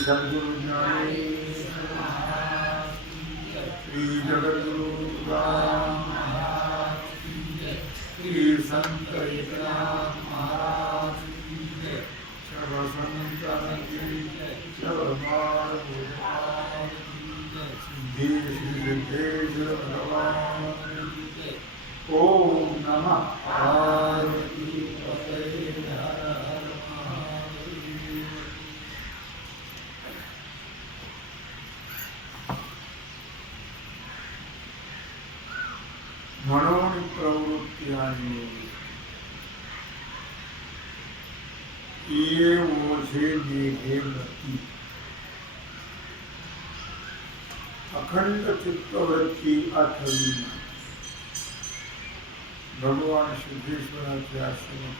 सद्गुरु ज्ञानेश्वर महाराज श्री जगद्गुरु राम महाराज श्री संत एकनाथ महाराज सर्व संतान की सर्वमार सिद्धि श्री सिद्धेश्वर भगवान ओम नमः पार्वती पतये हर हर महादेव। म्हणून प्रवृत्ती आणि ये ओझे निघे मती अखंड चित्तवृत्ती आठवी। भगवान सिद्धेश्वराच्या आश्रमात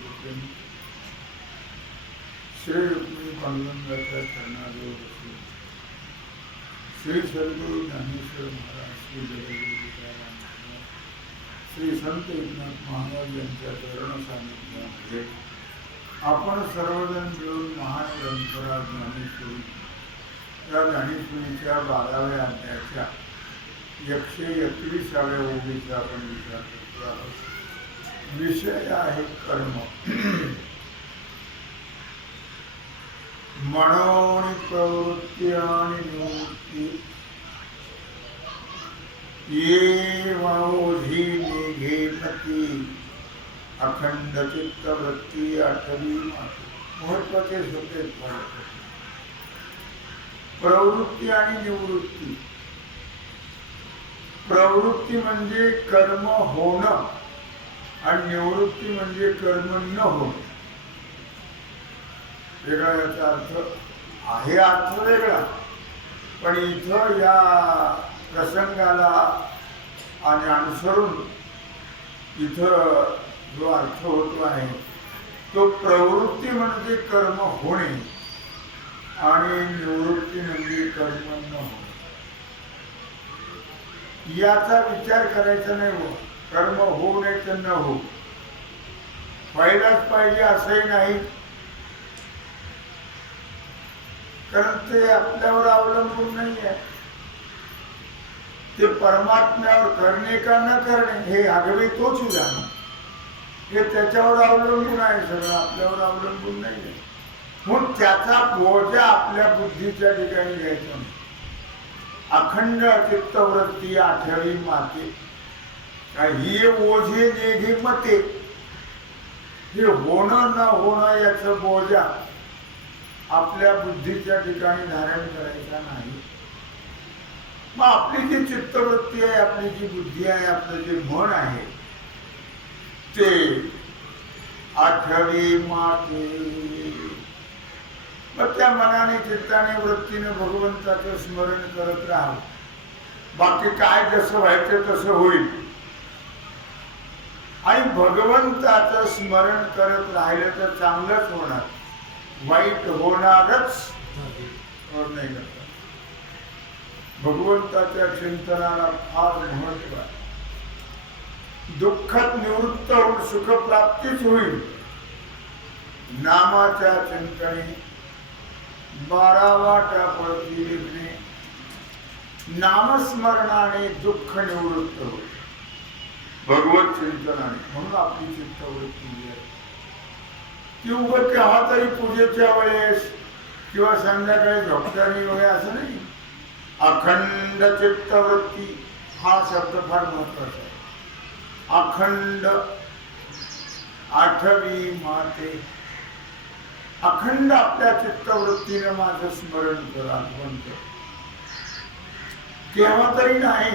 श्री रुक्मिणी पांडुरंगाच्या चरणाजवळ बसून श्री सद्गुरु ज्ञानेश्वर महाराज श्री जगद्गुरु तुकाराम महाराज श्री संत एकनाथ महाराज यांच्या चरण सानिध्यामध्ये आपण सर्वजण मिळून महान परंपरा ज्ञानेश्वरी या ज्ञानेश्वरीच्या 12व्या अध्यायाच्या 131व्या ओळीचा आपण विचार करतो आहोत। विषय आहे कर्म। म्हणून प्रवृत्ती आणि निवृत्ती ये ओझी निघे मती अखंड चित्तवृत्ती आठवी। महत्वाचे शब्द प्रवृत्ती आणि निवृत्ती। प्रवृत्ती म्हणजे कर्म होणं आणि निवृत्ती म्हणजे कर्म न होणं। वेगळा याचा अर्थ आहे, अर्थ वेगळा, पण इथं या प्रसंगाला आणि अनुसरून इथं जो अर्थ होतो आहे तो प्रवृत्ती म्हणजे कर्म होणे आणि निवृत्ती म्हणजे कर्म न होणे। याचा विचार करायचा नाही हो, कर्म होऊ नये तर न हो, व्हायलाच पाहिजे असंही नाही, कारण ते आपल्यावर अवलंबून नाही आहे। ते परमात्म्यावर करणे का न करणे हे आगवे तोच जाणे, हे त्याच्यावर अवलंबून आहे, सगळं आपल्यावर अवलंबून नाही आहे। म्हणून त्याचा बोजा आपल्या बुद्धीच्या ठिकाणी घ्यायचा नाही। अखंड चित्तवृत्ती आठवी माते ही ओझे निघे मते, हे होणं न होणं याचं बोजा आपल्या बुद्धीच्या ठिकाणी धारण करायचा नाही। मग आपली जी चित्तवृत्ती आहे, आपली जी बुद्धी आहे, आपलं जे मन आहे ते आठवी माते। मग त्या मनाने चित्ताने वृत्तीने भगवंताचं स्मरण करत राहावं। बाकी काय जसं व्हायचं तसं होईल, आणि भगवंताचं स्मरण करत राहिलं तर चांगलंच होणार, वाईट होणारच नाही करता। भगवंताच्या चिंतनाला फार महत्व आहे। दुःखात निवृत्त होऊन सुखप्राप्तीच होईल। नामाच्या चिंतने 12 वाटा पळती निघणे, नामस्मरणाने दुःख निवृत्त होईल भगवत चिंतनाने। म्हणून आपली चित्तवृत्ती आहे ती उभं केव्हा तरी पूजेच्या वेळेस किंवा संध्याकाळी झोपतानी वगैरे असं नाही। अखंड चित्तवृत्ती हा शब्द फार महत्वाचा आहे। अखंड आठवी माते, अखंड आपल्या चित्तवृत्तीने माझं स्मरण करा, आठवण कर। केव्हा तरी नाही,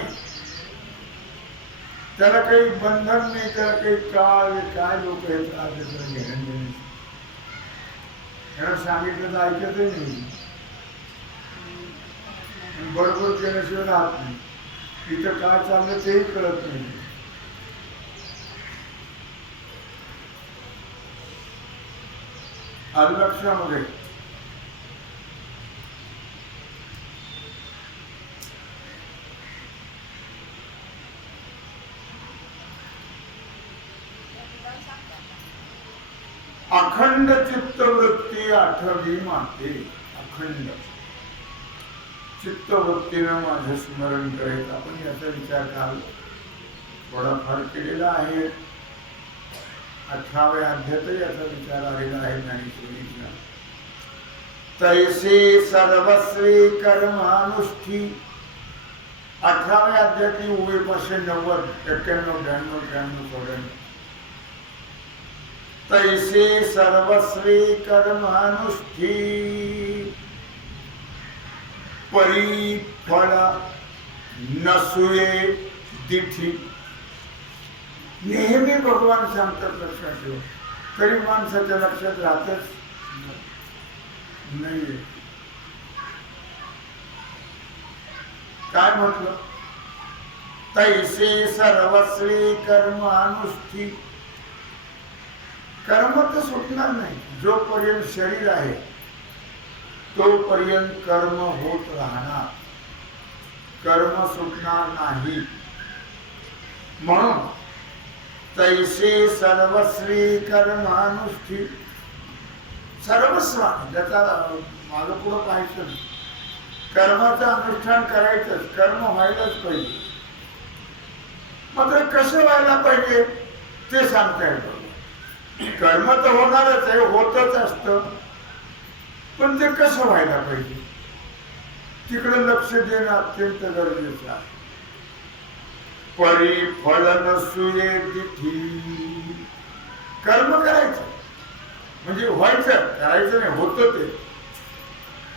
त्याला काही बंधन नाही, त्याला काही काय लोक आहेत यांना सांगितलं तर ऐकतही नाही, बरोबर केल्याशिवाय राहत नाही। इथं काय चाललं तेही कळत नाही। आलं लक्षामध्ये? अखंड चित्तवृत्ती आठवी माते। अखंड चित्तवृत्तीनं माझं स्मरण करायचं. आपण याचा विचार काल थोडाफार केलेला आहे. 18व्या अध्यायात याचा विचार आलेला आहे ज्ञानेश्वरीचा. तैसे सर्वस्वी कर्मानुष्ठी 18व्या अध्यायातली ओळी 590, 91, 92, 93, 94. तैसे सर्वस्वी कर्मानुष्ठी परिफळ नसुये दिठी. नेहमी भगवान सांगतात लक्षात ठेव, तरी माणसाच्या लक्षात राहतच नाही. काय म्हटलं? तैसे सर्वस्वी कर्मानुष्ठी. कर्म तर सुटणार नाही. जोपर्यंत शरीर आहे तोपर्यंत कर्म होत राहणार. कर्म सुटणार नाही. म्हणून तैसे सर्वस्वी कर्मानुष्ठी. सर्वस्व ज्याचा मागं पुढं पाहायचं नाही. कर्माचं अनुष्ठान करायचंच. कर्म व्हायलाच पाहिजे. मात्र कसं व्हायला पाहिजे ते सांगता येतं. कर्म तर होणारच आहे, होतच असतं, पण ते कसं व्हायला पाहिजे तिकडे लक्ष देणं अत्यंत गरजेचं आहे. परिफळ नसुये दिठी. कर्म करायचं म्हणजे व्हायचं, करायचं नाही, होतं ते,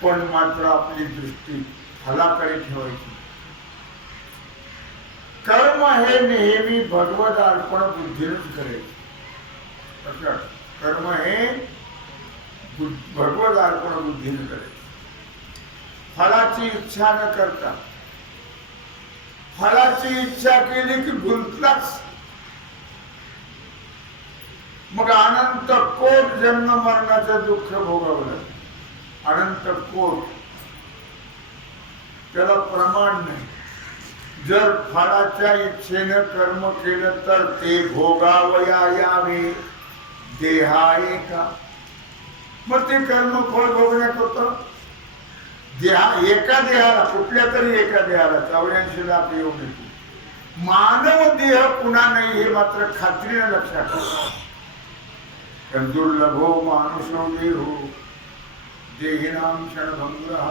पण मात्र आपली दृष्टी फलाकडे ठेवायची. कर्म हे नेहमी भगवत अर्पण बुद्धीनच करायचं. कर्म हे भगवत अर्पण बुद्धीने करायचं. फळाची इच्छा न करता. फळाची इच्छा केली की गुंतलाच. मग अनंत कोट जन्म मरणाचं दुःख भोगावं लागतं. अनंत कोट. त्याला प्रमाण नाही. जर फळाच्या इच्छेनं कर्म केलं तर ते भोगावया यावे देहाये का. मग ते कर्म फळ भोगण्याकरता एका देहाला, कुठल्या तरी एका देहाला 84 लाख येऊन येते. मानव देह पुन्हा नाही हे मात्र खात्रीने लक्षात ठेवा. दुर्लभो मानुषो देहो देहिनां क्षणभंगः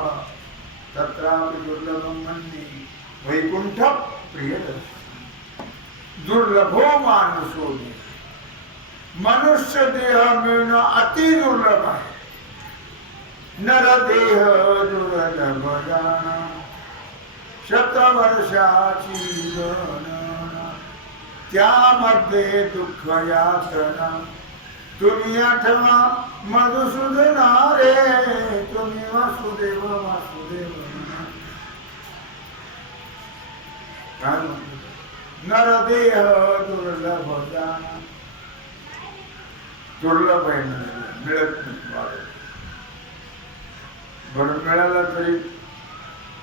तत्रापि दुर्लभं मन्ये वैकुंठ प्रियदर्शनम्. दुर्लभो मानुषो देह. मनुष्य देह मिळणं अति दुर्लभ आहे. नरदेह दुर्लभ जाणा शतवर्षाची गणना. त्यामध्ये दुःख यातना तुम्ही आठवा मधुसूदना रे. तुम्ही वासुदेव वासुदेव. नरदेह दुर्लभ जाणा. दुर्लभ आहे, मिळत नाही. बरं मिळाला तरी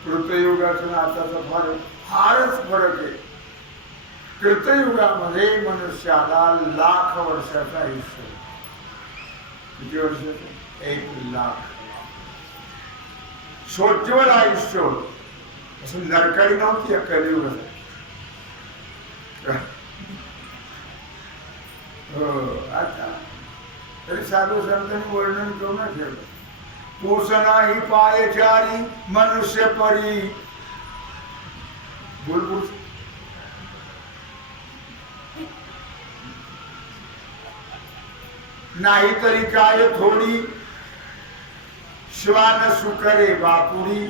कृतयुगाचं आताचा फारच फरक आहे. कृतयुगामध्ये मनुष्याला 1,00,000 वर्षाचं आयुष्य. किती वर्षाचं? 1,00,000. सोज्वळ आयुष्य होत. असं नरकाळी नव्हती या कलियुगात. आता तरी साधू संतांनी वर्णन करून ठेवलं. पोषणा ही पायचारी मनुष्य परी. बुलबुल नाही तरी काय थोडी श्वान सुकरे बापुरी.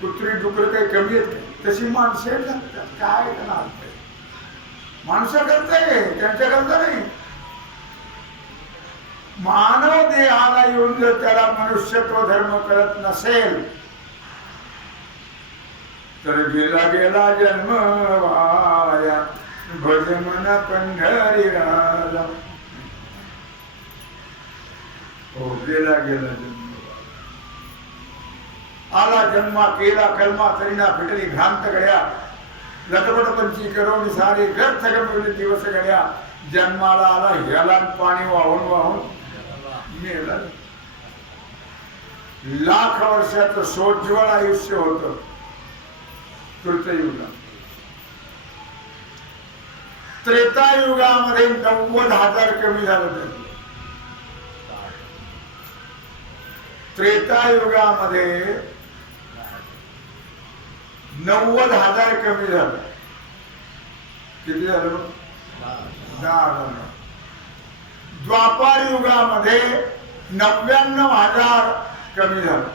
कुत्री डुकर काही कमी आहेत तशी माणसे काय करणार. माणसं करताय त्यांच्या करता नाही. मानव देहाला येऊन जर त्याला मनुष्यत्व धर्म करत नसेल तर गेला गेला जन्म वाया. भज मन पंढरी राजा. हो गेला गेला जन्म. आला जन्मा केला कलमा करीना फिटली भ्रांत गड्या. लटपट पंची करून सारे व्यर्थ गमवले दिवस गड्या. जन्माला आला ह्याला पाणी वाहून वाहून मेला. लाख वर्षाचं सोज्वळ आयुष्य होतं कृतयुगात. त्रेतायुगामध्ये 90,000 कमी झालं. तर त्रेतायुगामध्ये 90,000 कमी झालं. किती झालं? 10,000. द्वापार युगामध्ये 99,000 कमी झालं.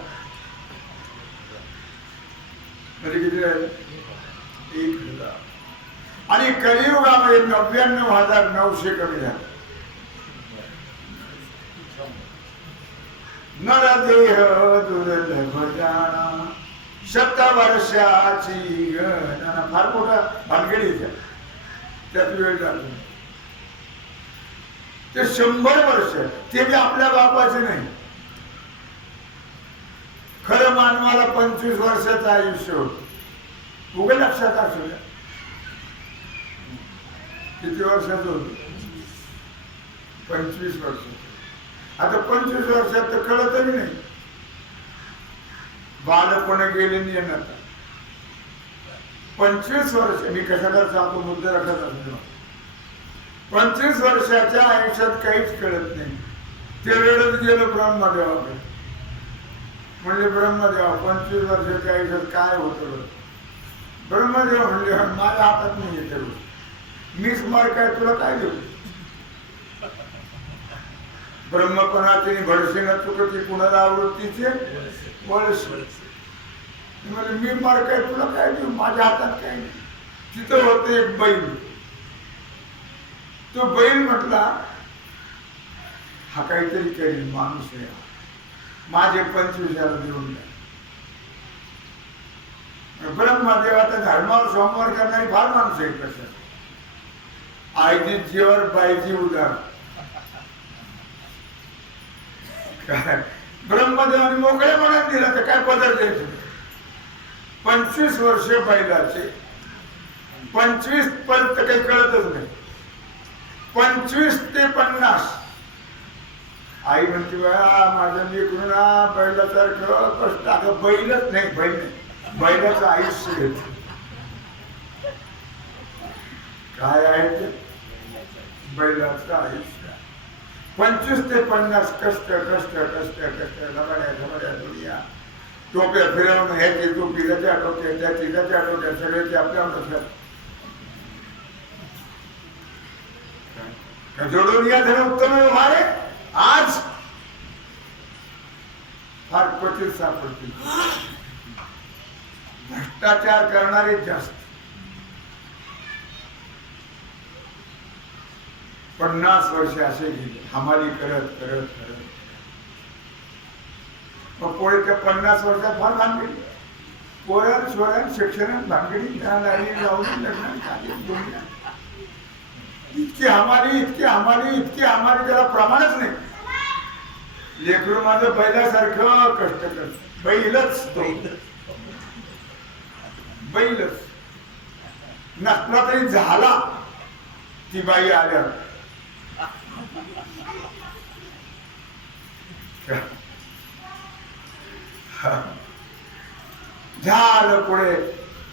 म्हणजे किती झालं? 1,000. आणि कलियुगामध्ये 99,900 कमी झालं. नरदेह दुर्लभ जाणा शतवर्षाची गणना. फार मोठा भानगडीचा त्यात वेळ जातो. ते 100 वर्ष, ते बी आपल्या बापाचे नाही. खरं मानवाला 25 वर्षाचं आयुष्य होत. उघड लक्षात असू द्या किती वर्षाचं होत? 25 वर्ष. आता 25 वर्षात तर कळतही नाही. बालपण गेले नाही येणार. 25 वर्ष मी कशाला सांगतो, मुद्दा लक्षात असतो. 25 वर्षाच्या आयुष्यात काहीच कळत नाही. ते रडत गेलं ब्रह्मदेवाकडे. म्हणजे ब्रह्मदेवा 25 वर्षाच्या आयुष्यात काय होतं? ब्रह्मदेव म्हणले माझ्या हातात नाही येते. मीच मार काय तुला काय देऊ? ब्रह्मपणाची भडसेना चुकती कुणाला आवडतीचे वळसे. म्हणजे मी मार काय तुला काय देऊ? माझ्या हातात काय नाही. तिथं होते एक बैल. तो बैल म्हटला हा काहीतरी करील, माणूस आहे, माझे 25 देऊन द्या. ब्रह्मदेवाच्या धर्मावर सोमवार करणारी फार माणसं आहेत. कसं आईची जीवर बाईची उदार. ब्रह्मदेवाने मोकळे मनात दिला तर काय पदर द्यायचे. 25 वर्ष बैलाचे. 25 पर्यंत काही कळतच नाही. 25 ते 50 आई म्हणते बा माझं लेकरू ना बैलासारखं कष्ट. अगं बैलच नाही, बैल नाही, बैलाचं आयुष्य घेत. काय आहे ते? बैलाचं आयुष्य. 25 ते 50 कष्ट कष्ट कष्ट कष्ट. झबाड्या झबाड्या दुनिया. टोप्या फिरवणं, ह्याची टोपी त्याच्या डोक्यात, त्याची त्याच्या डोक्यात, सगळ्याची आपल्या डोक्यात. जोडून या धन उत्तम व्यवहार आज फार क्वचित सापडतील. भ्रष्टाचार करणारे जास्त. 50 वर्ष असे गेले हमाली करत करत करत. मग पुढे त्या 50 वर्षात फार भानगडी. पोरण स्वरण शिक्षणात भानगडी लावून लग्न. इतकी हमाली इतकी हमाली इतकी हमाली, त्याला प्रमाणच नाही. लेकरू माझं बैलासारखं कष्ट करत. बैलच तो बैलच नसला तरी झाला. ती बाई आल्यावर झालं. पुढे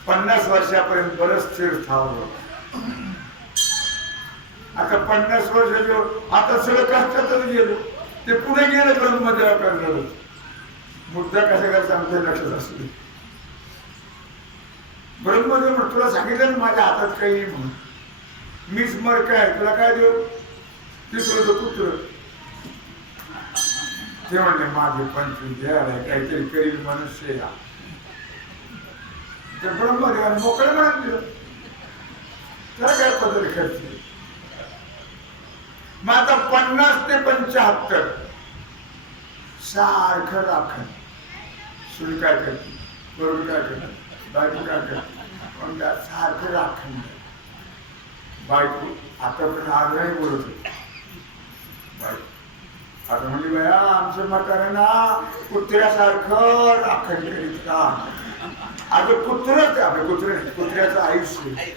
50 वर्षापर्यंत बरंच स्थिर थांबलो. आता 50 वर्ष जो आता सगळं कष्टातच गेलो. ते पुढे गेलं ब्रह्मदेवाकडे. मुद्दा कशा काय सांगतोय लक्षात असू दे. ब्रह्मदेव म्हण तुला सांगितलं ना माझ्या हातात काही म्हणून. मीच मर काय तुला काय देऊ? तिसरं पुत्र. ते म्हणले माझे 25 द्यायला काहीतरी करील मनुष्य. ते ब्रह्मदेवाने मोकळे म्हणत दिलं. त्याला काय पदर खर्च. मग आता 50 ते 75 सारखं राखण. सून काय करते, बरोबर काय करते, बायको काय करते, पण सारखं राखण. बायको आतापर्यंत आजही बोलत होती. बायको आता म्हणजे बाया आमचं म्हातारं ना कुत्र्यासारखं राखण करीत का. अगं कुत्रच आपलं कुत्र्याचं आयुष्य.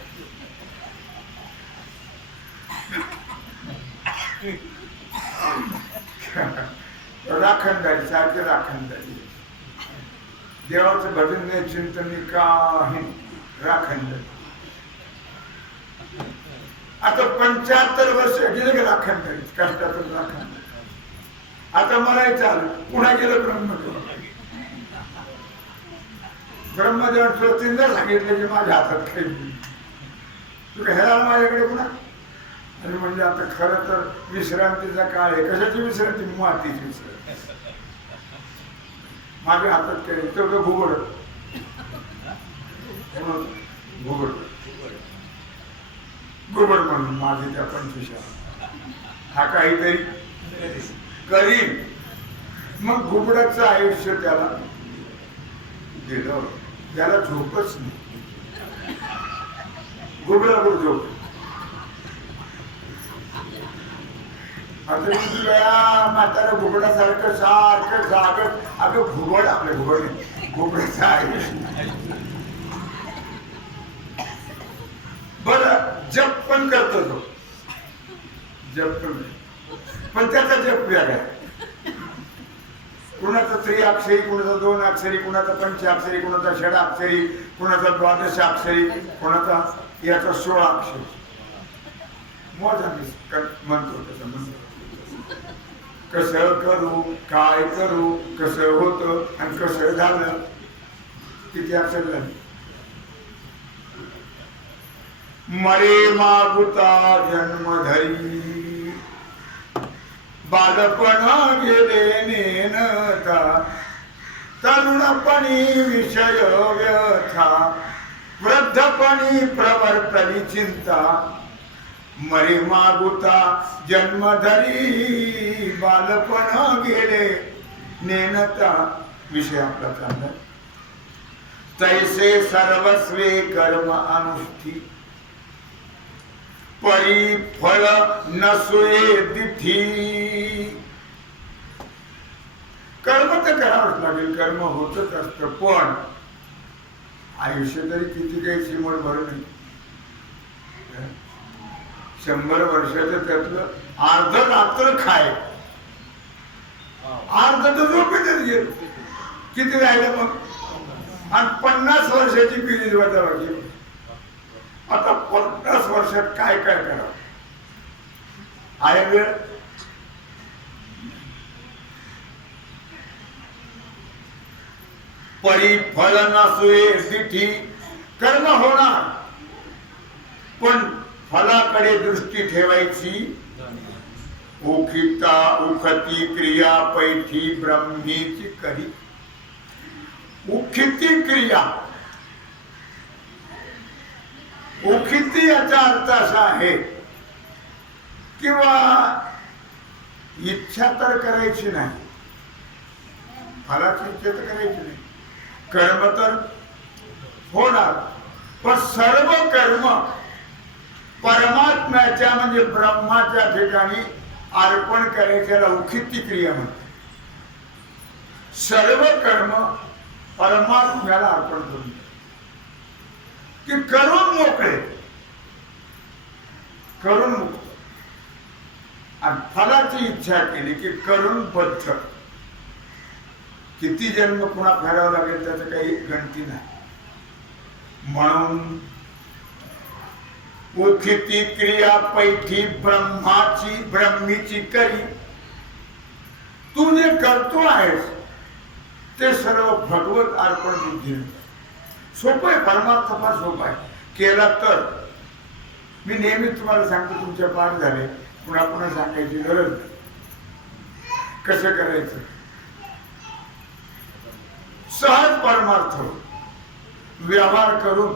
राखणदारी सारखी राखणदारी. देवाचं भजन नाही, चिंतन नाही, काही राखंड. आता 75 वर्ष गेले का राखंड, कष्टातून राखंड. आता मलाही चालू पुन्हा गेलं ब्रह्मदेव. ब्रह्मदेवान तीनदा सांगितलं की माझ्या हातात काही तू ह्याला माझ्याकडे पुन्हा. आणि म्हणजे आता खरं तर विश्रांतीचा काळ आहे. कशाची विश्रांती? मातीची विश्रांती. माझ्या हातात काही तेवढं घुबड घुबड घुबड म्हणून माझे त्या 25 हा काहीतरी करीन. मग घुबडाचं आयुष्य त्याला दिलं. त्याला झोपच नाही. घुबडावर झोप. आता तुझ्या म्हातारा घुबडासारखं सारखं जागत. अगं घुबड आपल्या घुबड नाही, घुबडाचं आयुष्य. बरं जप पण करतो तो, जप पण त्याचा जप वेगळा. कुणाचा 3 अक्षरी, कुणाचा 2 अक्षरी, कुणाचा 5 अक्षरी, कुणाचा 6 अक्षरी, कुणाचा 12 अक्षरी, कुणाचा याचा 16 अक्षरी. मोजा म्हणतो तसं म्हणतो. कसं करू, काय करू, कसं होतं आणि कसं झालं. किती अक्षर झाली. मरे मागुता जन्म धरी, बालपण गेले नेनता, तरुणपणी विषय व्यथा, वृद्धपणी प्रवर्तली चिंता. मरे मागुता जन्म धरी, बालपण गेले नेनता. विषय आपला चालला. तैसे सर्वस्वे कर्म अनुष्ठी, परी फळ नसुये तिथी. कर्म तर करावंच लागेल, कर्म होतच असतं. पण आयुष्य तरी किती काही चिमड भर नाही. 100 वर्षाचं त्यातलं अर्ध रात्र खाय, अर्ध तर झोपेतच गेल. किती राहिलं मग? आणि 50 वर्षाची पिढी वाटावं. आता 50 वर्षात काय काय करावं आहे वेळ. परी फळ नसुये तिथी. कर्म होणार पण फलाकडे दृष्टी ठेवायची. उखिता उखती क्रिया पैठी ब्रह्मीची करी. उखिती क्रिया, उखिती याचा अर्थ असा आहे किंवा इच्छा तर करायची नाही, फलाची इच्छा तर करायची नाही. कर्म तर होणार पण सर्व कर्म परमात्म्याच्या म्हणजे ब्रह्माच्या ठिकाणी अर्पण करायच्याला उखिती क्रिया म्हणतात. सर्व कर्म परमात्म्याला अर्पण करून की करून मोकळे, करून मुक्त. आणि फलाची इच्छा केली की करून बद्ध. किती जन्म पुन्हा फेरावं लागेल त्याचं काही गणती नाही. म्हणून उखिती क्रिया पैठी ब्रह्माची ब्रह्मीची करी. तू जे करतो आहेस ते सर्व भगवत अर्पण बुद्धीने. सोपं आहे, परमार्थ फार सोपं आहे. केला तर मी नेहमी तुम्हाला सांगतो, तुमच्या पाठ झाले पुन्हा पुन्हा सांगायची गरज नाही. कसं करायचं? सहज परमार्थ व्यवहार करून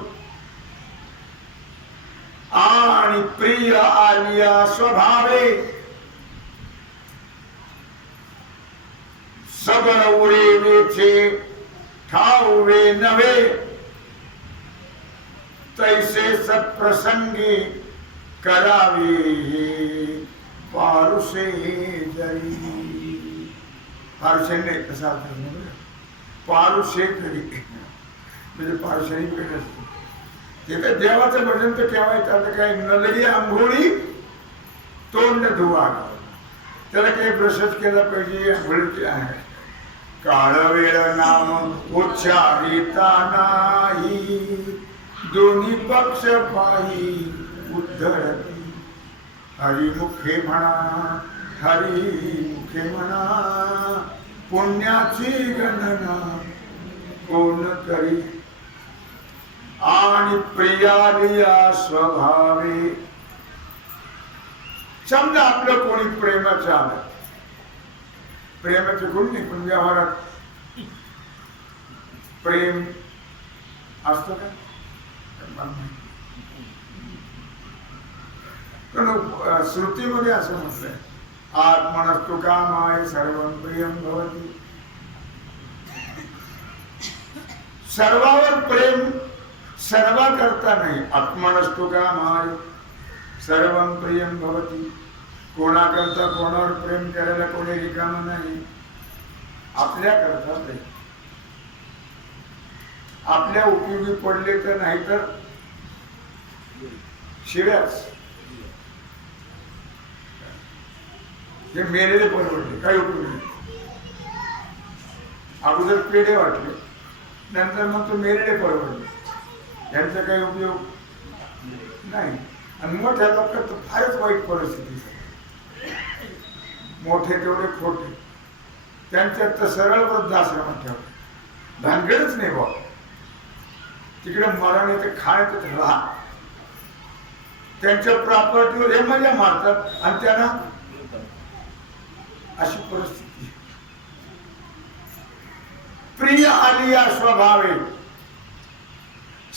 आणि प्रिय आलिया स्वभावे सबर उडे वेचे ठाऊवे नव्हे. तैसे सत्प्रसंगी करावे पारुषे जरी. पारुषे कसा पारुषे तरी म्हणजे पारुषाही पेट असते. ते तर देवाचं भजन तर केव्हायचं. आता काय नलगी आंघोळी तोंड धुवा, त्याला काही ब्रशच केला पाहिजे, आंघोळी आहे. काळ वेळ नाम उच्चारिता नाही, दोन्ही पक्ष पायी उद्धरती. हरिमुखे म्हणा, हरिमुखे म्हणा, पुण्याची गणना कोण करी. आणि प्रियालिया स्वभावे. समजा आपलं कोणी प्रेमाचं आलं, प्रेमाचं गुण नाही पण व्यवहारात प्रेम असतं का? पण श्रुतीमध्ये असं म्हटलंय, आत्मनस्तु कामाय सर्वं प्रियं भवति. सर्वावर प्रेम सर्वा करता नाही. आत्मनस्तु कामाय सर्वं प्रियं भवति. कोणाकरता कोणावर प्रेम करायला कोणी रिकाम नाही. आपल्या करता प्रेम, आपल्या उपयोगी पडले तर, नाही तर शिव्याच. हे मेलेले परवडले, काही उपयोग नाही. अगोदर पेढे वाटले, नंतर मग तो मेलेले परवडले, यांचा काही उपयोग नाही. आणि मोठ्या लोकांत तर फारच वाईट परिस्थिती. मोठे तेवढे खोटे, त्यांच्यात तर सरळ वृद्धाश्रमात ठेवले, भानगडच नाही बा. तिकडे मरण येते, खाण्यातच राहा. त्यांच्या प्रॉपर्टीवर हे मजा मारतात आणि त्यांना अशी परिस्थिती. प्रिय आलिया स्वभावे.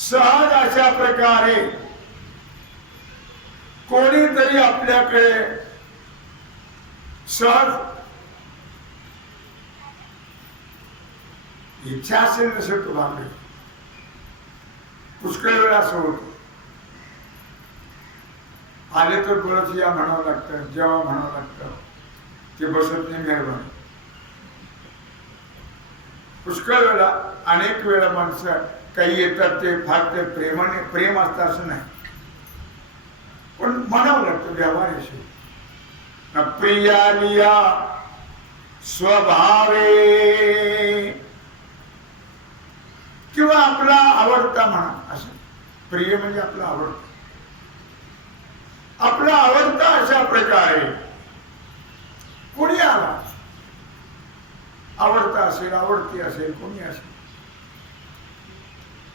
सहज अशा प्रकारे कोणीतरी आपल्याकडे सहज इच्छा असेल नसेल तो भागले. पुष्कळ वेळा असं होतं, आले तर बोलत या म्हणावं लागतं, जेव्हा म्हणावं लागतं, ते बसत नाही मेहरबानी. पुष्कळ वेळा, अनेक वेळा माणसं काही येतात ते फार ते प्रेमाने प्रेम असतं असं नाही, पण म्हणावं लागतं व्यवहाराशी. प्रियालिया स्वभावे. किंवा आपला आवडता म्हणा, असं प्रिय म्हणजे आपला आवडता. आपला आवडता अशा प्रकारे कोणी आला, आवडता असेल, आवडती असेल, कोणी असेल,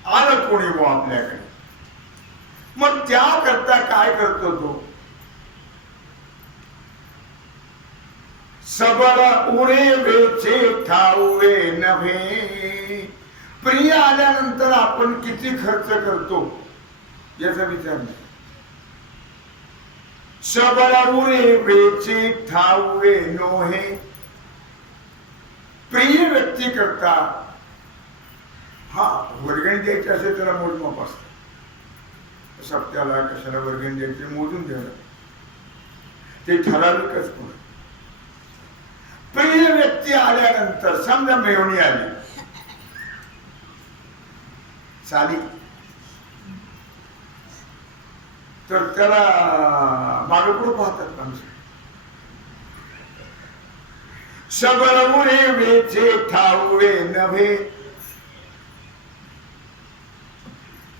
आलं कोणी वो आपल्याकडे, मग त्याकरता काय करतो तो? सबळ उरे वेचे ठाऊवे नव्हे. प्रिय आल्यानंतर आपण किती खर्च करतो याचा विचार नाही. सबळ उरे वेचे ठाऊवे नोहे. प्रिय व्यक्ती करता हा वर्गणी द्यायची असेल त्याला मोजमाप असतं. सप्त्याला कशाला वर्गणी द्यायची मोजून द्यायला, ते ठराविकच कोण. प्रिय व्यक्ती आल्यानंतर समजा मेवणी आली, चाली, तर त्याला मागे पुढे पाहतात माणसं. सबळ उरे वेचे ठाऊवे नव्हे.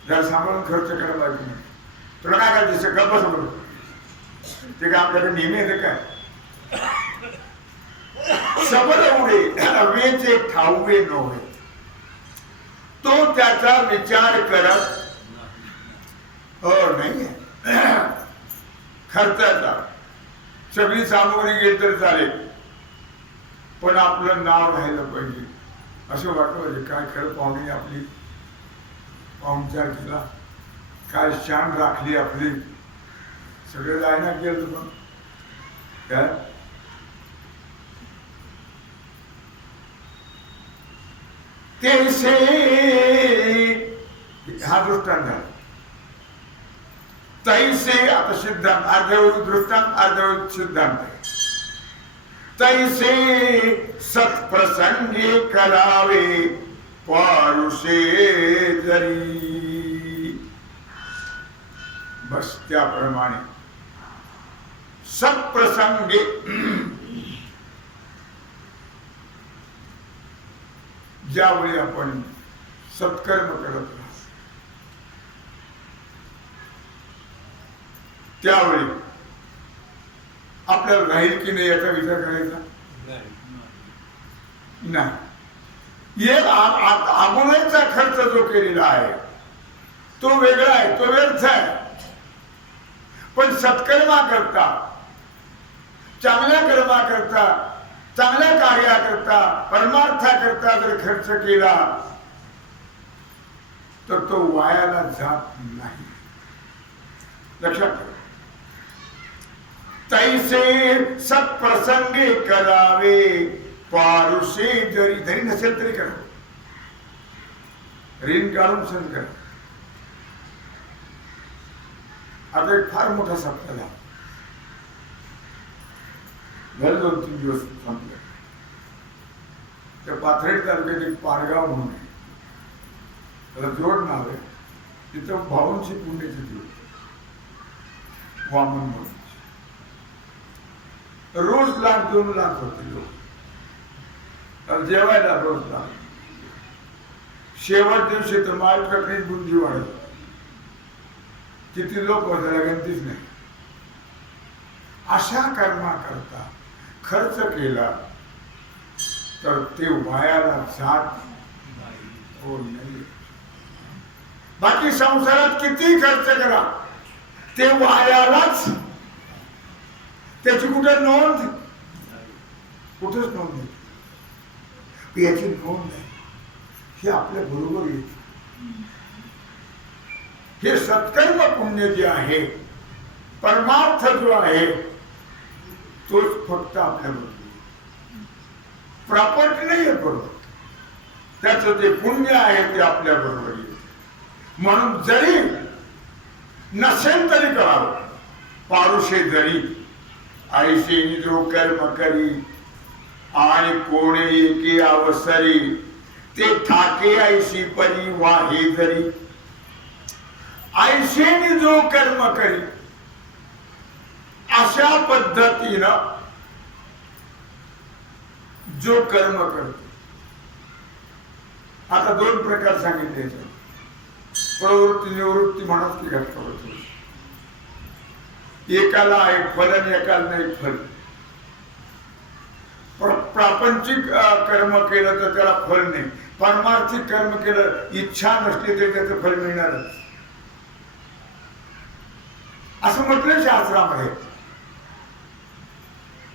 जरा सांभाळून खर्च करायला पाहिजे नाही. तुला काय करायचं सगळं बसवलं ते काय आपल्याकडे नेहमी येते काय? सबळ उरे वेचे ठाऊवे नव्हे. तो त्याचा विचार करत नाही. खर्चाचा सगळी सामग्री गेली तर चालेल, पण आपलं नाव राहिलं पाहिजे असं वाटलं पाहिजे. काय खरं पाहुणे आपली पाहुणचार केला, काय शान राखली आपली, सगळं जायना केलं. पण काय तैसे हा दृष्टांत झाला. तैसे आता सिद्धांत, अर्धवट दृष्टांत अर्धवट सिद्धांत. तैसे सत्प्रसंगी करावे पारुषे जरी. बस त्याप्रमाणे सत्प्रसंगी ज्यावेळी आपण सत्कर्म करत राहतो त्यावेळी आपल्याला राहील की नाही याचा विचार करायचा नाही. एक अगोदरचा खर्च जो केलेला आहे तो वेगळा आहे, तो व्यर्थ आहे. पण सत्कर्मा करता, चांगल्या कर्मा करता, चांगल्या कार्याकरता, परमार्थाकरता जर खर्च केला तर तो वायाला जात नाही. लक्षात ठेवा. तैसे सत्प्रसंगे करावे पारुषे जरी धरी नसेल तरी करा, ऋण काढून सण करा. आता एक फार मोठा सप्ताह झाला, 2-3 दिवस संपले. त्या पाथर्डी तालुक्यात एक पारगाव म्हणून आहे, त्याला जोड नाव आहे. तिथं भाऊंची पुण्याची जोड वामन म्हणून रोज 1,00,000-2 लाख होते लोक जेवायला, रोज लाख. शेवट दिवशी तर मालकटणीच बुंदी वाढत. किती लोक होते गणतीच नाही. अशा कर्मा करता खर्च केला तर ते वायाला जात हो नाही. बाकी संसारात किती खर्च करा ते वायालाच, त्याची कुठे नोंद, कुठेच नोंद नाही. याची नोंद नाही, हे आपल्या बरोबर येते. हे सत्कर्म पुण्य जे आहे, परमार्थ जो आहे तोच फक्त आपल्या बरोबर. प्रॉपर्टी नाही आहे बरोबर, त्याचं जे पुण्य आहे ते आपल्या बरोबर येते. म्हणून जरी नसेल तरी करावं. पारुषे जरी ऐसे जो कर्म करी आणि कोणे एके अवसरी ते ठाके ऐशी परी वाहे जरी. ऐशेने जो कर्म करी अशा पद्धतीनं जो कर्म करतो. आता 2 प्रकार सांगितले, प्रवृत्ती निवृत्ती म्हणत की घटक. एकाला आहे फल आणि एकाला नाही फल. प्रापंचिक कर्म केलं तर त्याला फल नाही, परमार्थिक कर्म केलं इच्छा नसली तरी त्याचं फल मिळणारच असं म्हटलं शास्त्रामध्ये.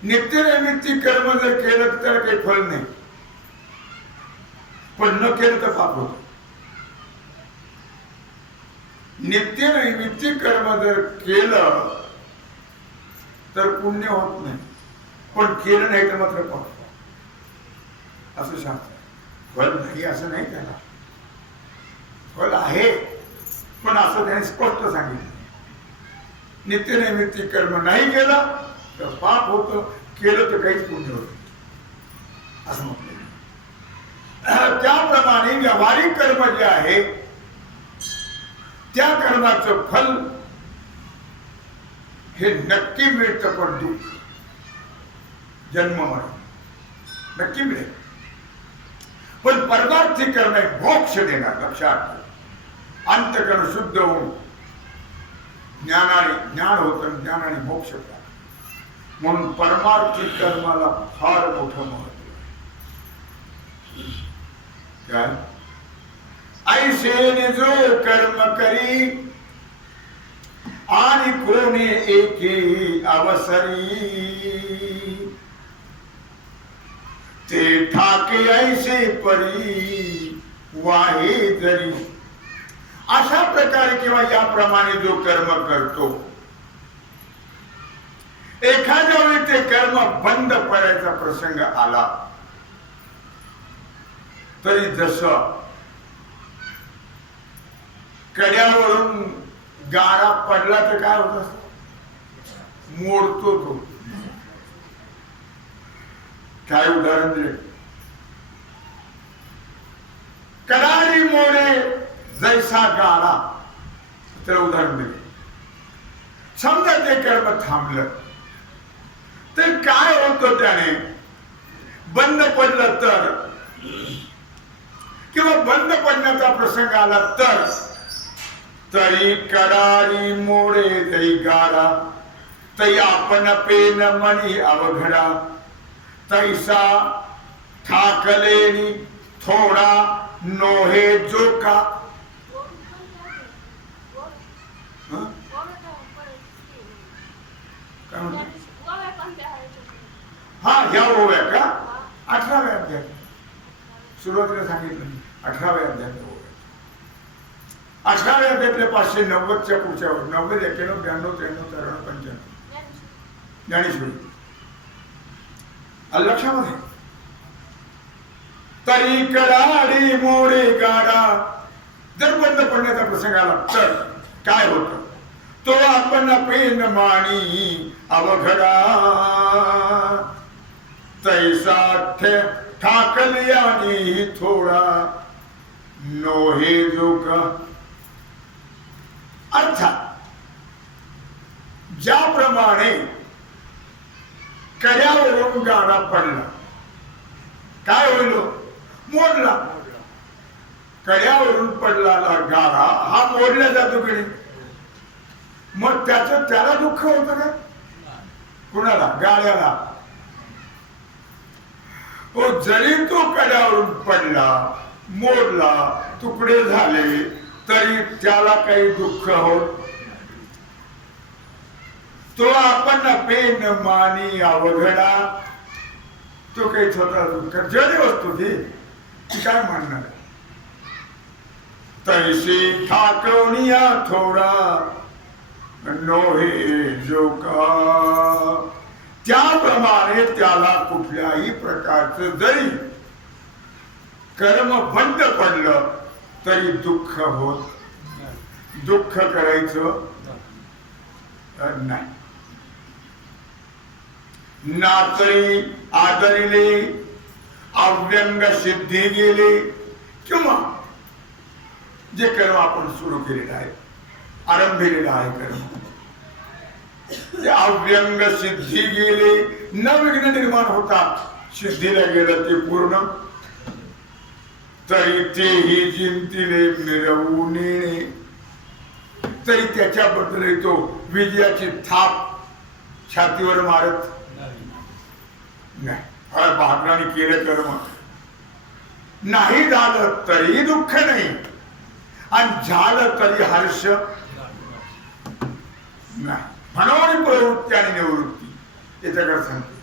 नित्यनैमित्तिक कर्म जर केलं तर त्याला काही फल नाही, पण न केलं तर पाप होत. नित्यनैमित्तिक कर्म जर केलं तर पुण्य होत नाही, पण केलं नाही तर मात्र पाप असं शास्त्र. फल नाही असं नाही, त्याला फल आहे, पण असं त्याने स्पष्ट सांगितलं. नित्यनैमित्तिक कर्म नाही केलं तर पाप होतं, केलं तर काहीच पुण्य होत असं म्हटलं. त्याप्रमाणे व्यावहारिक कर्म जे आहे त्या कर्माचं फल हे नक्की मिळतं, पण दुःख जन्म मरण नक्की मिळेल. पण परमार्थिक कर्म मोक्ष देणार. लक्षात ठेवा. अंतकरण शुद्ध होऊन ज्ञान होतं, ज्ञानाने मोक्ष प्राप्त. म्हणून परमार्थिक कर्माला फार मोठं महत्व आहे. काय ऐसेने जो कर्म करी आणि कोणी एके अवसरी ते ठाके ऐसे परी वाहे जरी. अशा प्रकारे किंवा याप्रमाणे जो कर्म करतो, एखाद्या वेळी ते कर्म बंद करायचा प्रसंग आला तरी जसं कड्यावरून गारा पडला तर काय होत असत, मोडतो तो. काय उदाहरण दिले, कडारी मोडे जैसा गारा, तर उदाहरण दिले. समजा ते कर्म थांबलं तर काय होतं, त्याने बंद पडलं तर किंवा बंद पडण्याचा प्रसंग आला तर तरी कडारी मोडे तई गाडा तई आपण पेन मनी अवघडा तैसा ठाकलेनी थोडा नोहे जोका. हा ह्या ओव्या का 18व्या अध्यायात सुरुवातीला सांगितलं 18व्या अध्यायात 18व्या अध्यायातल्या 590च्या पुढच्या 90 91 92 93 94 95 ज्ञानेश्वरी लक्षामध्ये तरी कडाडी मोडे गाडा जर बंद पडण्याचा प्रसंग आला तर काय होतं तो आपण पेन माणी अवघडा तैसा ठाकल्यानी थोडा नोहे जोका. अर्थात ज्याप्रमाणे कड्यावरून गाडा पडला काय होईल मोडला. कड्यावरून पडलेला गाडा हा मोडला जातो की नाही. मग त्याला दुःख होतं का कुणाला गाड्याला. जरी तो कड्यावरून पडला मोडला तुकडे झाले तरी त्याला काही दुःख होत. तो आपण पेन मानी अवघडा तो काही छोटा दुःख जरी वस्तू ती काय म्हणणार. तैसी ठाकवणिया थोडा नोहे जोका. त्याप्रमाणे त्याला कुठल्याही प्रकारचं जरी कर्म बंद पडलं तरी दुःख होत. दुःख करायचं नाही. नातरी आदरिले अव्यंग सिद्धी गेले किंवा जे कर्म आपण सुरू केलेलं आहे आरंभिलेलं आहे कर्म ते अव्यंग सिद्धी गेले न विघ्न निर्माण होता सिद्धीला गेलं ते पूर्ण तरी तेही जिंतीले मिरवू नेणे. तरी त्याच्याबद्दल तो विजयाची थाप छातीवर मारत नाही. भागराने केलं कर्म नाही झालं तरी दुःख नाही आणि झालं तरी हर्ष नाही. म्हणून प्रवृत्ती आणि निवृत्ती याच्याकडे सांगते.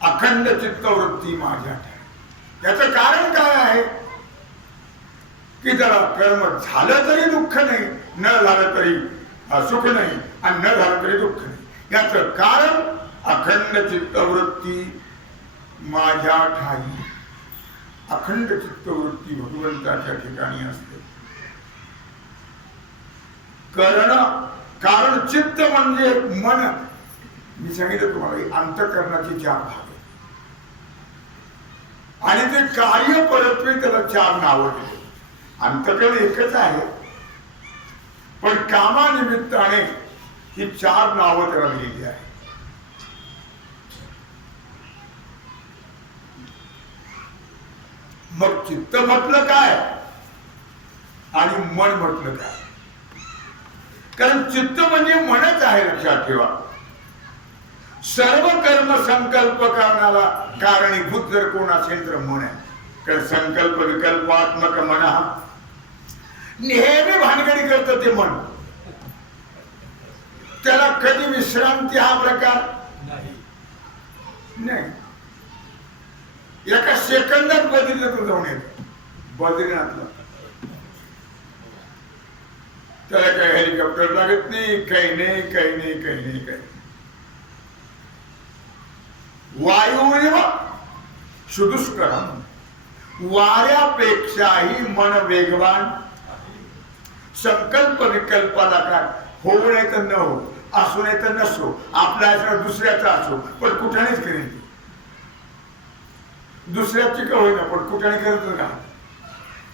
अखंड चित्तवृत्ती माझ्या याचं कारण काय आहे की जरा कर्म झालं तरी दुःख नाही न झालं तरी सुख नाही आणि न झालं तरी दुःख नाही. याचं कारण अखंड चित्तवृत्ती माझ्या ठाई. अखंड चित्तवृत्ती भगवंताच्या ठिकाणी असते. कारण चित्त म्हणजे मन. मी सांगितलं तुम्हाला अंतःकरणाचे 4 भाग आहेत आणि ते कार्य परत्वे त्याला 4 नावं दिले. अंतःकरण एकच आहे पण कामानिमित्ताने ही 4 नावं त्याला दिलेली आहे. मग चित्त म्हटलं काय आणि मन म्हटलं काय. कारण चित्त म्हणजे मनच आहे लक्षात ठेवा. सर्व कर्म संकल्प करणारा कारणीभूत जर कोण असेल तर मन आहे. कारण संकल्प विकल्पात्मक मन हा नेहमी भानगडी करतं ते मन. त्याला कधी विश्रांती हा प्रकार नाही. एका सेकंदात बदललं तो जाऊन येत बद्रीनाथला. त्याला काही हेलिकॉप्टर लागत नाही काही नाही काही नाही काही नाही काही. वायुरेव सुदुष्करम. वाऱ्यापेक्षाही मन वेगवान. संकल्प विकल्पाला काय होऊ नये तर न हो असू नये तर नसो आपला असो दुसऱ्याचा असो पण कुठेच करेल. दुसऱ्याची का होईना पण कुठे करत का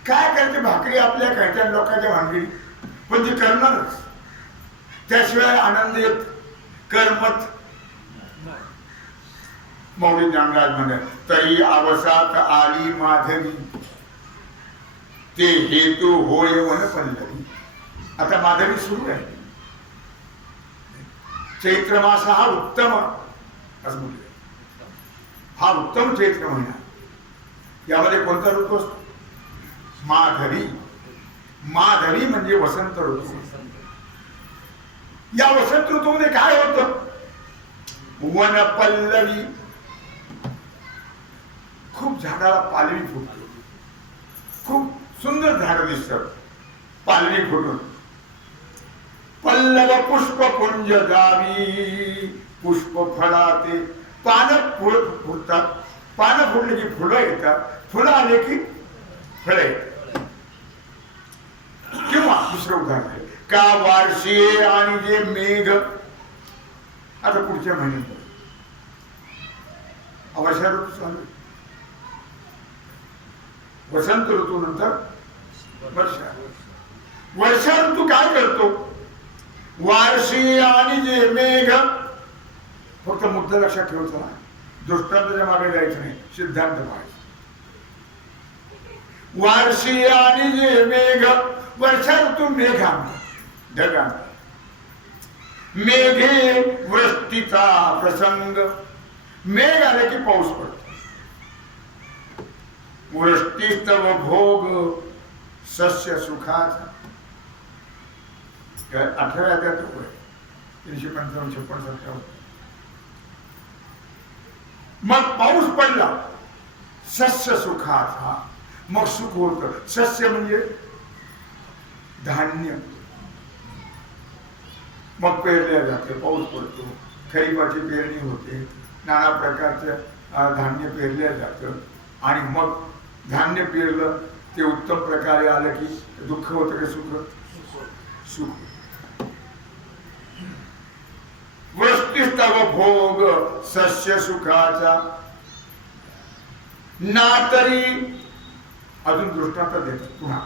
काय करते भाकरी आपल्या घरच्या लोकांच्या भानगडी पण ती करणारच. त्याशिवाय आनंद येत करमत मौली ज्ञानराज म्हणे तरी अवसात आली माधवी ते हेतू होय वन पल्लवी. आता माधवी सुरू आहे. चैत्र मास हा उत्तम असं म्हटलं, हा उत्तम चैत्र महिना. यामध्ये कोणता ऋतू असतो? माधवी. माधवी म्हणजे वसंत ऋतू. या वसंत ऋतूमध्ये काय होतं? वन पल्लवी. खूप झाडाला पालवी फुटते, खूप सुंदर झाड दिसतात पालवी फुटून. पल्लव पुष्प कुंज गावी पुष्प फळाते. पानं फुटतात, पानं फुटले की फुलं येतात, फुलं आले की फळे येतात. किंवा दुसरं उदाहरण आहे का वार्षिक आणि जे मेघ. आता पुढच्या महिन्यात वर्षा ऋतू चालू, वसंत ऋतू नंतर वर्षा. वर्षा ऋतू काय करतो? वार्षिक आणि जे मेघ. फक्त मुद्दा लक्षात ठेवायचा ना, दृष्टांताच्या मागे जायचं नाही, सिद्धांत पाहायचं. वार्षिक आणि जे मेघ. वर्षा ऋतू मेघ आणतात, ढग आणतात. मेघे वृष्टीचा प्रसंग. मेघ आले की पाऊस पडतो. वृष्टीस्तव भोग सस्य सुखाचा. 18व्या अध्यायात 355-56. मग पाऊस पडला, सस्य सुखाचा. मग सुख होत. सस्य म्हणजे धान्य. मग पेरल्या जाते, पाऊस पडतो, खरीपाची पेरणी होते, नाना प्रकारचं धान्य पेरल्या जातं. आणि मग धान्य पेरलं ते उत्तम प्रकारे आलं की दुःख होतं का सुख? सुख. वृष्टीस्तव भोग सस्य सुखाचा. ना तरी अजून दृष्टांत देतात. पुन्हा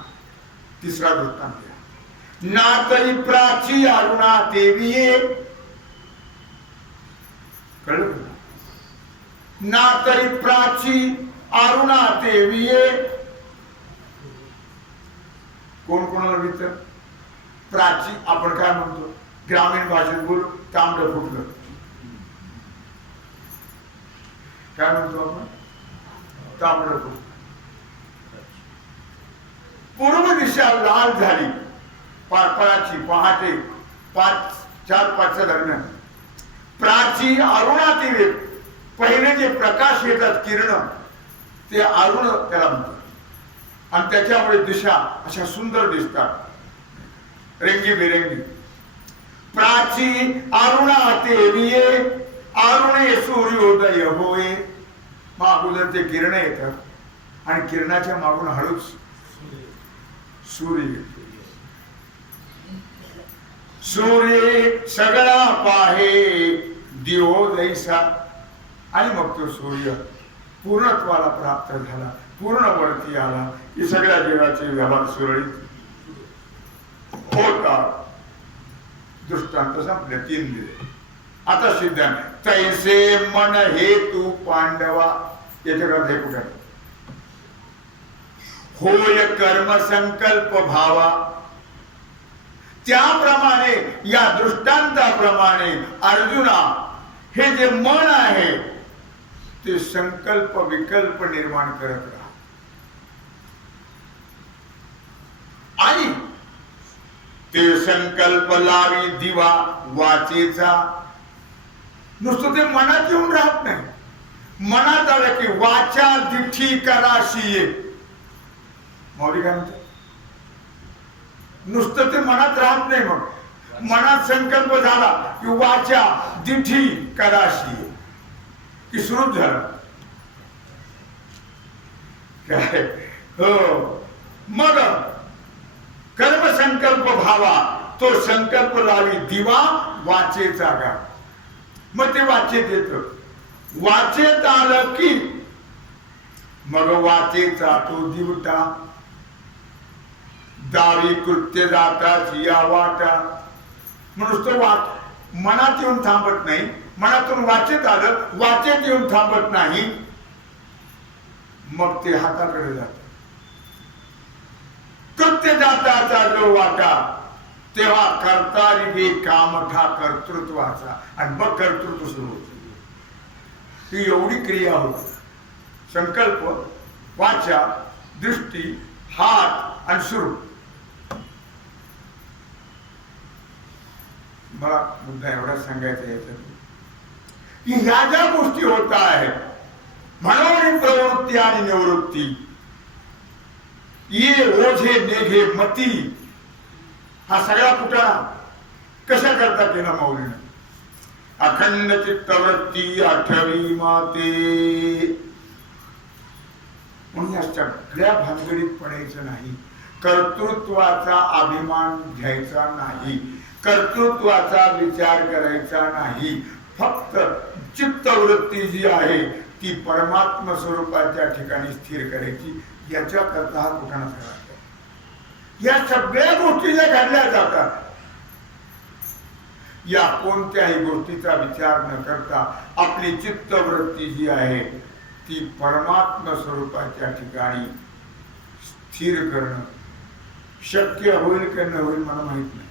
तिसरा दृष्टांत द्या. ना तरी प्राची अरुणा देवीये. कळलं? ना तरी प्राची अरुणा देवीये. कोण कोणाला विचार? प्राची आपण काय म्हणतो ग्रामीण भाषेत बोलू, तांबड फुटलं. काय म्हणतो आपण? तांबड फुटलं. पूर्व दिशा लाल झाली पळाची पहाटे 4-5च्या दरम्यान. प्राची अरुणा देवी. पहिले जे प्रकाश येतात किरण ते अरुण त्याला म्हणतात. आणि त्याच्यामुळे दिशा अशा सुंदर दिसतात, रंगीबेरंगी. प्राची अरुणा देवीये अरुणे सूर्योदय होय. मग अगोदर ते किरण येतात आणि किरणाच्या मागून हळूच सूर्य येतो. सूर्य सगळा पाहे दिवो दैसा. आणि मग तो सूर्य पूर्णत्वाला प्राप्त झाला, पूर्ण वरती आला की सगळ्या जीवाचे व्यवहार सुरळीत होतात. दृष्टांत संपले, 3 दिले. आता सिद्धांत तैसे मन हेतू पांडवा. याच्याकडे हे कुठे होय कर्म संकल्प भावा. त्याप्रमाणे या दृष्टांताप्रमाणे अर्जुना हे जे मन आहे ते संकल्प विकल्प निर्माण करत राहा. आणि ते संकल्प लावी दिवा वाचेचा. नुसतं ते मनात येऊन राहत नाही. मनात आलं की वाचा दिठी कराशी ये. मौलिक काय म्हणते? नुसतं ते मनात राहत नाही. मग मनात संकल्प झाला की वाचा दिठी कराशी ये की सुरू झालं काय? हो. मग कर्म संकल्प भावा. तो संकल्प लावी दिवा वाचेचा का. मग ते वाचेत येत. वाचेत आलं की मग वाचेचा तो दिवटा. दावी कृत्य जाताच या वाटा. म्हणून तो वाच मनात येऊन थांबत नाही, मनातून वाचेत आलं, वाचेत येऊन थांबत नाही, मग ते हाताकडे जात. कृत्य जाताचा जो वाटा तेव्हा करता रे कामठा कर्तृत्वाचा आणि मग कर्तृत्व सुरू होत. ही एवढी क्रिया होती. संकल्प, वाचा, दृष्टी, हात आणि सुरू. मला मुद्दा एवढा सांगायचा याच्यात की ह्या ज्या गोष्टी होत आहेत, म्हणून प्रवृत्ती आणि निवृत्ती, ये ओझे नेघे मती, हा सगळा कुटाणा कशा करता केला माऊलीने? अखंड चित्तवृत्ती आठवी माते. म्हणून या सगळ्या भानगडीत पडायचं नाही. कर्तृत्वाचा अभिमान घ्यायचा नाही, कर्तृत्वाचा विचार करायचा नाही. फक्त चित्तवृत्ती जी आहे ती परमात्मा स्वरूपाच्या ठिकाणी स्थिर करायची. याच्या करता हा कुठाना सगळा. या सगळ्या गोष्टी ज्या घडल्या जातात, या कोणत्याही गोष्टीचा विचार न करता आपली चित्तवृत्ती जी आहे ती परमात्मा स्वरूपाच्या ठिकाणी स्थिर करणं शक्य होईल की न होईल मला माहित नाही.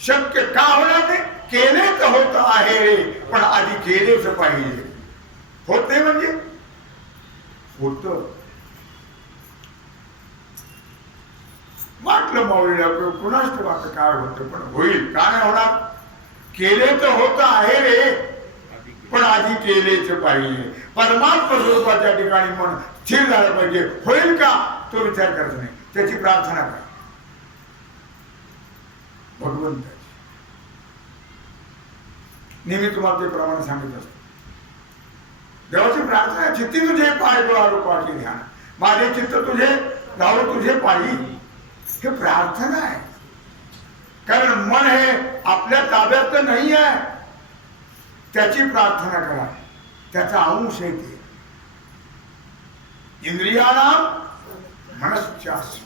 शक्य का होणार नाही? केले तर होत आहे, पण आधी केलेच पाहिजे. होते म्हणजे होत. वाटलं माऊलीला कुणाच वाटत काय होतं, पण होईल. का नाही होणार? केले तर होत आहे रे, पण आधी केलेच पाहिजे. परमात्मा स्वरूपाच्या ठिकाणी मन स्थिर झालं पाहिजे. होईल का तो विचार करायचा नाही, त्याची प्रार्थना करा भगवंताची. नेहमी तुम्हाला ते प्रमाणे सांगित असतो. देवाची प्रार्थना, चित्ती तुझे पाय डोळा पाठी ध्यान, माझे चित्त तुझे राहू तुझे पायी. हे प्रार्थना आहे. कारण मन हे आपल्या ताब्यात नाही आहे. त्याची प्रार्थना करा, त्याचा अंश आहे ते. इंद्रियाला मनश्चास,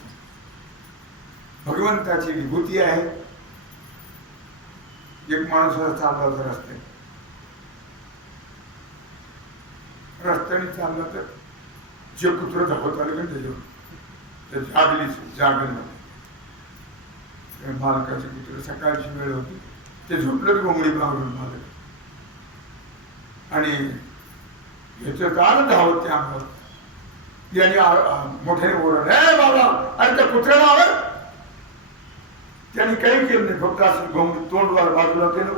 भगवंताची विभूती आहे. एक माणूस चालला होता रस्त्याने चालला तर जे कुत्र धावत आले का त्याच्यावर जागल मालकाचे कुत्र. सकाळची वेळ होती, ते झोपलं घोंगडी मारून मालक, आणि ह्याचं आलं धावत त्या अंगावर. याने मोठ्याने ओरडलं, हे बाबा, अरे त्या कुत्र्याला आवर. त्याने काही केलं नाही, फक्त असं घोंगडी तोंड बाजूला केलं,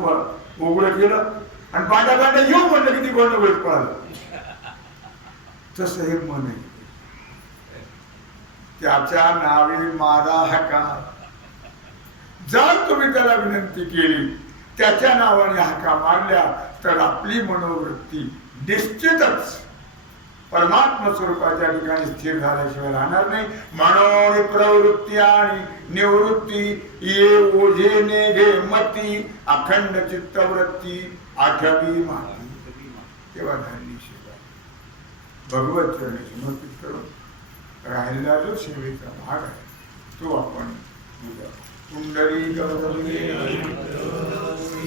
उघडं केलं आणि बांड्या येऊ म्हटलं की ती गोंड वेळ पळालं. तसं हे मन आहे. त्याच्या नावे मारा हाका. जर तुम्ही त्याला विनंती केली, त्याच्या नावाने हाका मारल्या, तर आपली मनोवृत्ती निश्चितच परमात्मा स्वरूपाच्या ठिकाणी स्थिर झाल्याशिवाय राहणार नाही. म्हणून प्रवृत्ती आणि निवृत्ती, ये ओझे नेघे मती, अखंड चित्तवृत्ती आठवी माती. तेव्हा धरली सेवा भगवत चरणी समर्पित करून राहिलेला जो सेवेचा भाग आहे तो आपण पुंडरी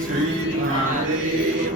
श्री ज्ञानदेव